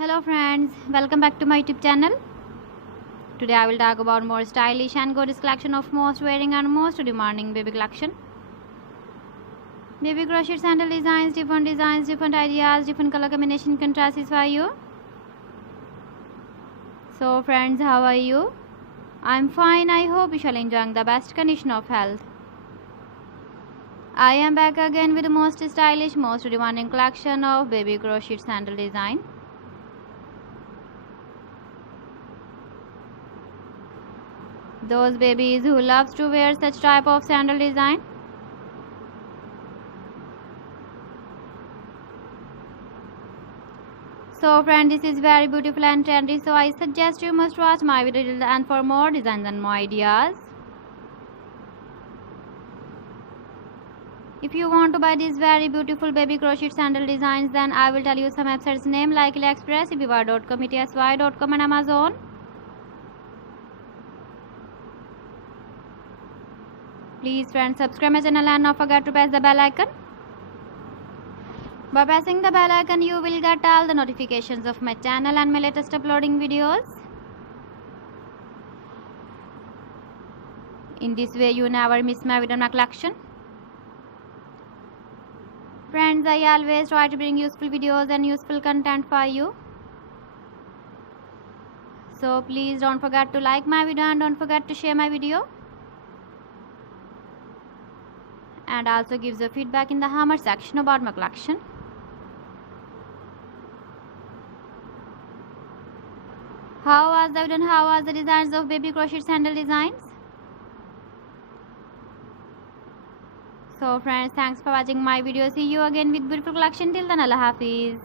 Hello friends, welcome back to my YouTube channel. Today I will talk about more stylish and gorgeous collection of most wearing and most demanding baby collection. Baby crochet sandal designs, different ideas, different color combination contrasts for you. So friends, how are you? I'm fine. I hope you shall enjoying the best condition of health. I am back again with the most stylish, most demanding collection of baby crochet sandal design. Those babies who loves to wear such type of sandal design. So friend, this is very beautiful and trendy, so I suggest you must watch my video till the end for more designs and more ideas. If you want to buy these very beautiful baby crochet sandal designs, then I will tell you some websites name like AliExpress, eBay.com, ETSY.com and Amazon. Please friends, subscribe my channel and not forget to press the bell icon. By pressing the bell icon, you will get all the notifications of my channel and my latest uploading videos. In this way, you never miss my video and collection. Friends, I always try to bring useful videos and useful content for you. So please don't forget to like my video and don't forget to share my video. And also give your feedback in the hammer section about my collection. How was the video and how was the designs of baby crochet sandal designs? So friends, thanks for watching my video. See you again with beautiful collection. Till then, Allah Hafiz.